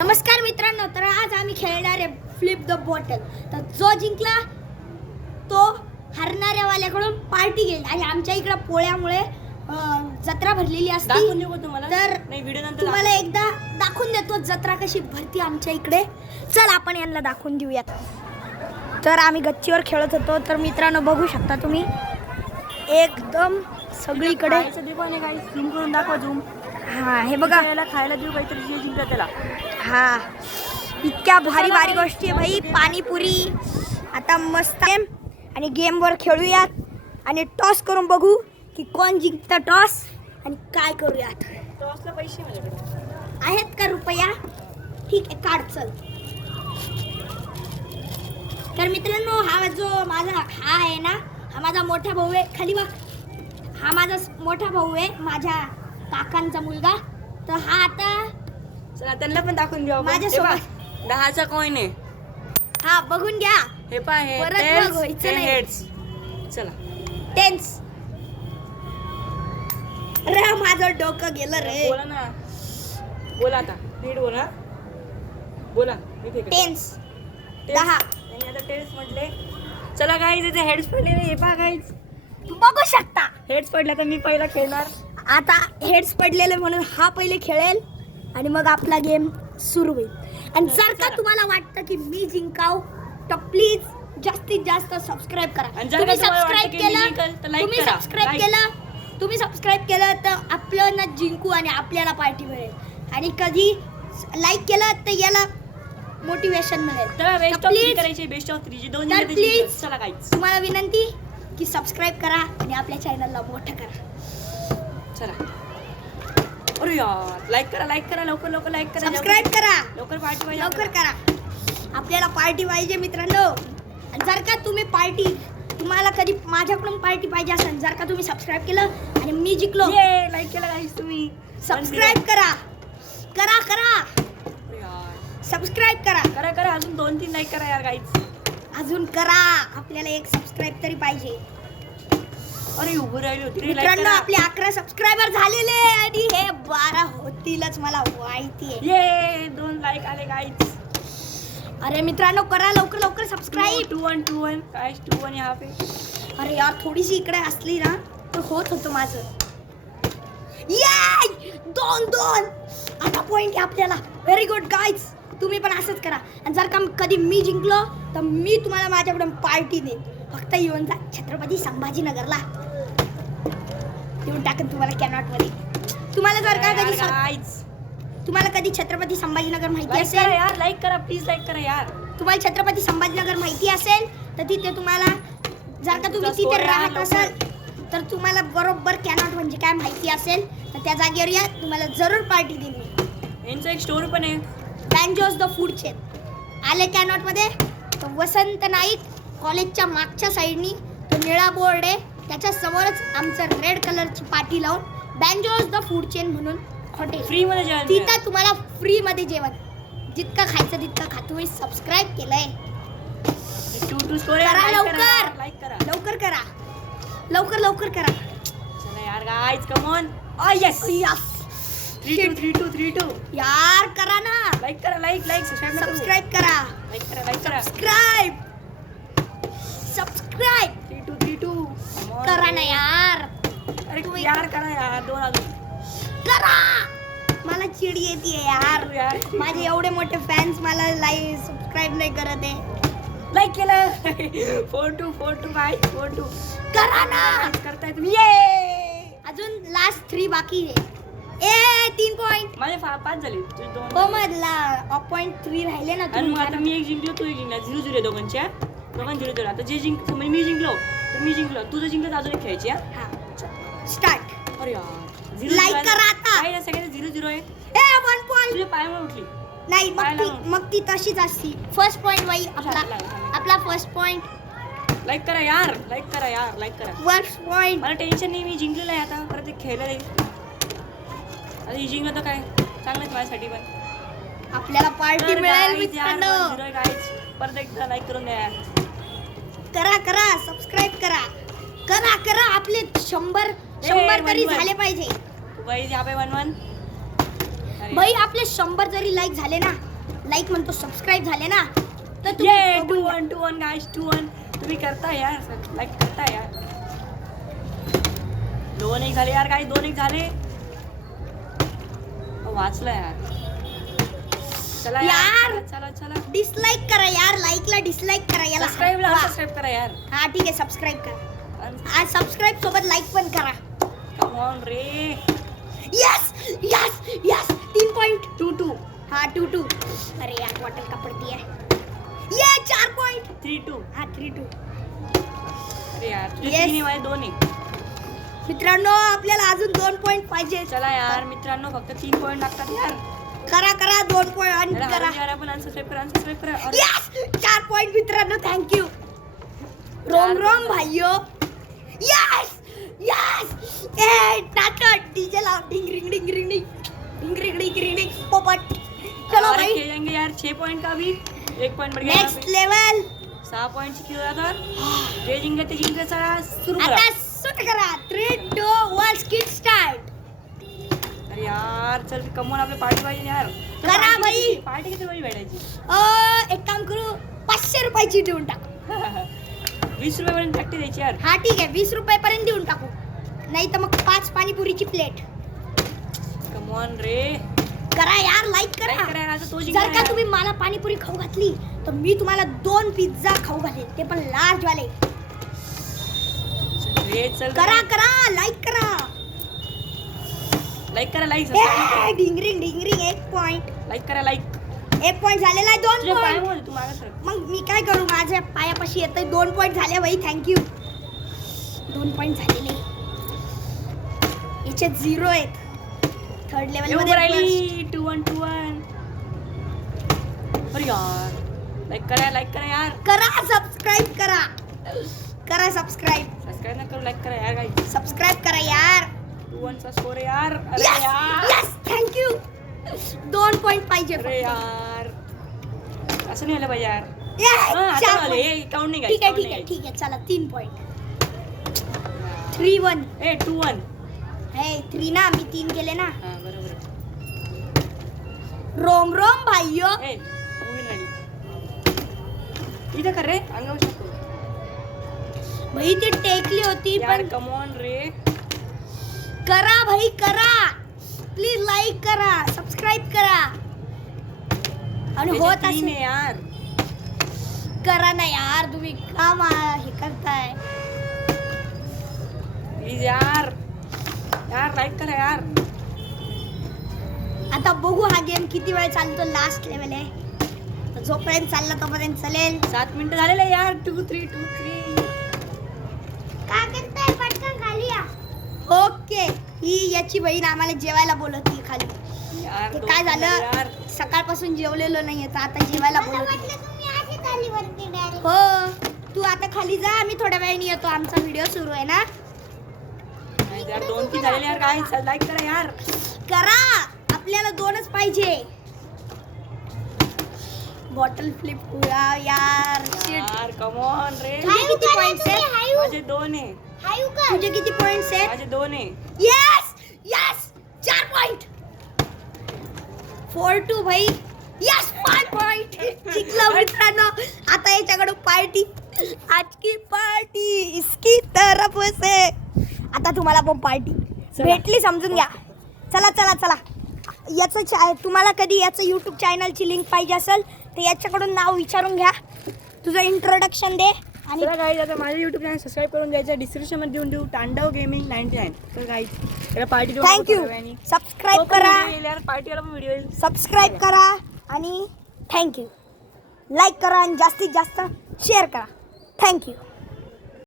नमस्कार मित्रांनो, तर आज आम्ही खेळणार आहे फ्लिप द बॉटल. तर जो जिंकला तो हरणाऱ्यावाल्याकडून पार्टी घेईल. आणि आमच्या इकडे पोळ्यामुळे जत्रा भरलेली असते. दाखवून देऊ तुम्हाला. तर नाही, व्हिडिओ नंतर तुम्हाला एकदा दाखवून देतो जत्रा कशी भरती आमच्या इकडे. चल आपण यांना दाखवून देऊयात. तर आम्ही गच्चीवर खेळत होतो. तर मित्रांनो बघू शकता तुम्ही एकदम सगळीकडे झूम करून दाखवा. झूम. हा हे बघा, खायला देऊ काहीतरी जे जिंकलं त्याला. हा इतक्या भारी भारी गोष्टी आहे भाई. पाणीपुरी आता मस्त गेम. आणि गेमवर खेळूयात आणि टॉस करून बघू की कोण जिंकतं टॉस. आणि काय करूयात. टॉसला पैसे माझ्याकडे आहेत का रुपया? ठीक आहे, काढ चल. तर मित्रांनो हा जो माझा हा आहे ना, हा माझा मोठा भाऊ आहे. खाली बघ, हा माझा मोठा भाऊ आहे, माझ्या काकांचा मुलगा. तर हा आता चला त्यांना पण दाखवून देऊ. माझ्यासोबत 10चा कॉइन आहे. हा बघून घ्या. हे पाहे परत बघायचं नाही. हेड्स. चला टेन्स. अरे माझं डोकं गेलं रे. बोला ना, बोला आता. नीट बोला. बोला. टेन्स 10. आणि आता टेन्स म्हटले. चला गाईज, इथे हेड्स पडले. हे पहा गाईज, बघू शकता. हेड्स पडल्या तर मी पहिला खेळणार. आता हेड्स पडलेले म्हणून हा पहिले खेळेल आणि मग आपला गेम सुरू होईल. आणि जर का तुम्हाला वाटतं की मी जिंकाव तर प्लीज जास्तीत जास्त सबस्क्राईब करा. आणि जर तुम्ही का तुम्हाला सबस्क्राईब वाटतं की मी केलं, जिंकल तर like तुम्ही करा. Subscribe Like. केलं, तुम्ही सबस्क्राईब केलं तर आपल्याला जिंकू आणि आपल्याला पार्टी मिळेल. आणि कधी लाईक केलं तर याला मोटिवेशन मिळेल. तर बेस्ट तर ऑफ 3 please, करायचे. बेस्ट ऑफ 3 जे दोन तर जिंकले ते please, जिंकले. चला गाईज, तुम्हाला विनंती की सबस्क्राईब करा आणि आपल्या चॅनलला मोठं करा. चला. अरे यार, लाईक करा लवकर लवकर लाईक करा. सबस्क्राईब करा, लवकर पार्टी पाहिजे. लवकर करा. आपल्याला पार्टी पाहिजे मित्रांनो. आणि जर का तुम्ही पार्टी, तुम्हाला कधी माझ्याकडून पार्टी पाहिजे असेल, जर का तुम्ही सबस्क्राईब केलं आणि मी जिंकलो, लाईक केला गाईज तुम्ही. सबस्क्राईब करा करा करा अरे यार, सबस्क्राईब करा. करा अजून 2-3 लाईक करा यार गाईज. अजून करा. आपल्याला एक सबस्क्राईब तरी पाहिजे. अरे उभं राहिली होती रे. like मित्रांनो करा. आपले 11 सबस्क्रायबर झालेले आणि हे 12 होतीलच, मला माहिती आहे. ये 2 लाईक आले गाईज. अरे मित्रांनो करा लवकर लवकर सबस्क्राईब. 2-1 गाईज. 2-1 यहाँ पे. अरे यार थोडीशी इकडे असली ना तर होत होतं माझं. ये 2-2. आता पॉइंट आहे आपल्याला. व्हेरी गुड गाईज, तुम्ही पण असंच करा. आणि जर का कधी मी जिंकलो तर मी तुम्हाला माझ्याकडून पार्टी देईन. फक्त येऊन जा छत्रपती संभाजीनगरला. येऊन टाकेन तुम्हाला कॅनॉट मध्ये. तुम्हाला जर का कधी गाईज तुम्हाला कधी छत्रपती संभाजीनगर माहिती लाईक असेल, करा यार. लाईक करा प्लीज. लाईक करा यार. तुम्हाला छत्रपती संभाजीनगर माहिती असेल तर तिथे तुम्हाला, जर का तुम्ही तिथे राहत असाल तर तुम्हाला बरोबर कॅनॉट म्हणजे काय माहिती असेल तर त्या जागेवर या. तुम्हाला जरूर पार्टी देईन मी. यांचं एक स्टोरी पण आहे. बँजोज द फूड चेन आले कॅनॉट मध्ये. तर वसंत नाईक कॉलेजच्या मागच्या साईडनी तो निळा बोर्ड आहे, त्याच्या समोरच आमचं रेड कलरची पाटी लावून बँजोज द फूड चेन म्हणून हॉटेल. फ्री मध्ये जेवण तिथं तुम्हाला फ्री मध्ये जेवण जितकं खायचं तितकं खा. तुम्ही सबस्क्राईब केलंय, टू स्टोरी करा लवकर. लाईक करा. लवकर करा, लवकर लवकर करा. चला यार गाईज, कम ऑन. यस. 3-2 यार करा ना. लाईक करा. लाईक सबस्क्राईब करा. लाईक करा. सबस्क्राईब 3-2 करा ना यार. अरे यार करा यार. 2 अजून करा. मला चिड येते यार. यार. माझे एवढे मोठे फॅन्स मला लाईक सबस्क्राईब नाही करत आहे. लाईक केलं. 4-2 गाईज. 4-2 करा ना. करताय तुम्ही. ये अजून लास्ट 3 बाकी आहे. 3 पॉइंट. माझे 5 झाले. तुझे 2. हो मधला पॉइंट 3 राहिले ना आणि मग आता तुम्ही. मी एक जिंकलो, तू एक जिंकला. 0-0 दोघांच्या. 0-0. आता जे मी जिंकलो तर मी जिंकलो. तू जर जिंकलं तर अजून एक खेळायची. स्टार्ट. अरे यार, Like करा आता. काय सगळ्यांना 0-0 आहे. 1 पॉइंट. तुझे पायामुळे उठली. नाही पाहायला मग ती तशीच असती. फर्स्ट पॉइंट बाई झाला. आपला फर्स्ट पॉइंट. लाईक करा यार. लाईक करा. First point. मला टेन्शन नाही, मी जिंकलेलं आहे. आता परत एक खेळायला जाईल. आता ही जिंकलं तर काय चांगलंच माझ्यासाठी पण. आपल्याला पार्टी तर मिळेल guys, यार, मित्रांनो. 1-0 आहे guys. परत एकदा लाईक करून द्या यार. करा सबस्क्राईब करा. आपले 100 तरी 1-1. झाले पाहिजे भाई यहाँ पे 1-1. भाई. आपले 100 जरी लाईक झाले ना लाईक म्हणतो सबस्क्राईब झाले ना तर ये तुम्ही बघून 2-1 गाइस 2-1 तुम्ही करताय यार लाईक करताय यार 2-1 झाले यार गाइस 2-1 झाले वाचलं यार चला यार. चला चला डिसलाईक करा यार, लाईकला डिसलाईक करा याला. सबस्क्राईबला हा. सबस्क्राईब करा यार हा ठीक आहे, सबस्क्राईब करा. आज सबस्क्राईब सोबत लाईक पण करा. Come on ray yes yes yes 3.22. हा 22. अरे यार बॉटल का पडती है ये 4 पॉइंट. 3-2 हा 3-2. अरे यार तुझे Yes. 3 आहे माझे 2 आहे मित्रांनो आपल्याला अजून 2 पॉइंट पाहिजे. चला यार मित्रांनो फक्त 3 पॉईंट लागतात यार करा करा 2 पॉइंट यार करा. यार आपण अनसबस्क्राईब करा अरे यस 4 पॉइंट मित्रांनो, थँक्यू. रोम रोम भाइयो. यस यस ए टाटा डीजे लाव डिंग रिंग डिंग रिंग डिंग डिंग रिंग डिंग रिंग डिंग पोपट. चलो अरे भाई खेलेंगे यार 6 पॉइंट का भी 1 पॉइंट बढ़ गया नेक्स्ट लेवल. 6 पॉइंट खेळला तर ते जिंकले चला सुरू करा आता सुट करा. 3 2 1 स्किट स्टार्ट. अरे यार चल कमवून आपले पार्टी पाहिजे ना यार करा भाई. पार्टी किती वेळी भेटायची एक काम करू 500 रुपयाची देऊन टाकू. 20 रुपयापर्यंत प्रॅक्टिस द्यायची यार हा ठीक आहे 20 रुपयापर्यंत देऊन टाकू, नाही तर मग 5 पाणीपुरीची प्लेट. कमॉन रे करा यार, लाईक काय करा. करा आता तो जर जिंकला का यार. तुम्ही मला पाणीपुरी खाऊ घातली तर मी तुम्हाला 2 पिझ्झा खाऊ घालेन, ते पण लार्ज वाले. चल रे चल करा करा लाईक करा. लाईक करा लाईक ए, डिंगरिंग डिंगरिंग 1 पॉइंट. लाईक करा लाईक 1 पॉइंट झालेला आहे. 2 तुझ्या पॉइंट. पायामध्ये तू मागे सर मग मी काय करू, माझ्या पायापाशी येतंय. 2 पॉइंट झाले भाई, थँक्यू. 2 पॉइंट झालेले. याच्यात 0 आहेत. थर्ड लेवल येऊन मध्ये राहिली 2-1 अरे यार लाईक करा यार करा सबस्क्राईब करा. करा सबस्क्राईब. सबस्क्राईब ना करू लाईक करा यार गाइस सबस्क्राईब करा यार. 2-1 चा स्कोर यार अरे यस यार यस थँक्यू. 2 पॉइंट पाहिजे अरे फक्त. यार असं नाही आलं पाहिजे यार Yes, हा, आता 4 आले point. काउंट नाही ठीक आहे guys, ठीक आहे count ठीक आहे चला 3 पॉइंट. नाही. 3-1. 2-1 हे 3 ना, मी 3 केले ना. हा बरोबर रोम रोम भाइयो. मूवी राहिली इथं कर रे अंगावर शकतो भाई ती टेकली होती यार पण. कम ऑन रे करा भाई करा, प्लीज लाईक करा, सबस्क्राईब करा. आणि होत तीन असेल आहे यार करा ना यार, तुम्ही काम हे करताय. प्लीज यार यार लाईक करा यार आता बघू हा गेम किती वेळ चालतो. लास्ट लेवल आहे तर जोपर्यंत चालला तोपर्यंत चालेल. 7 मिनिटं झालेले यार 2-3 काय करताय, पटकन खाली या. ओके, ही याची बहीण आम्हाला जेवायला बोलवती खाली. यार ते दोन काय झाले झालं, यार सकाळपासून जेवलेलो नाही तर आता जेवायला बोलवती. हो तू आता खाली जा, आम्ही थोड्या वेळाने येतो. आमचा व्हिडिओ सुरू आहे ना. नाही यार 2-3 झालेले यार काय लाईक करा यार करा, आपल्याला 2च पाहिजे. बॉटल फ्लिप हुआ यार. शिट. यार कम ऑन रे तुझे किती पॉइंट्स आहे? माझे 2 आहे तुझे किती पॉइंट्स आहे? माझे 2 आहे यस यस 4 पॉइंट. 4-2 भाई. Yes 5 point. जिंकलो मित्रांनो. आता याच्याकडे पार्टी, आज की पार्टी इसकी तरफ से. आता तुम्हाला पण पार्टी भेटली, समजून घ्या. चला चला चला. याचं तुम्हाला कधी याचं यूट्यूब चॅनलची लिंक पाहिजे असेल तर याच्याकडून नाव विचारून घ्या. तुझं इंट्रोडक्शन दे. आणि चला गाईज आता माझ्या युट्यूब चॅनल सबस्क्राईब करून द्यायचं. डिस्क्रिप्शन मध्ये देऊन देऊ तांडव गेमिंग 99. तर गाईज त्याला पार्टी थँक्यू. सबस्क्राईब करा, यार पार्टीला पण व्हिडिओ येईल सबस्क्राईब करा आणि थँक्यू. लाईक करा आणि जास्तीत जास्त शेअर करा. थँक्यू.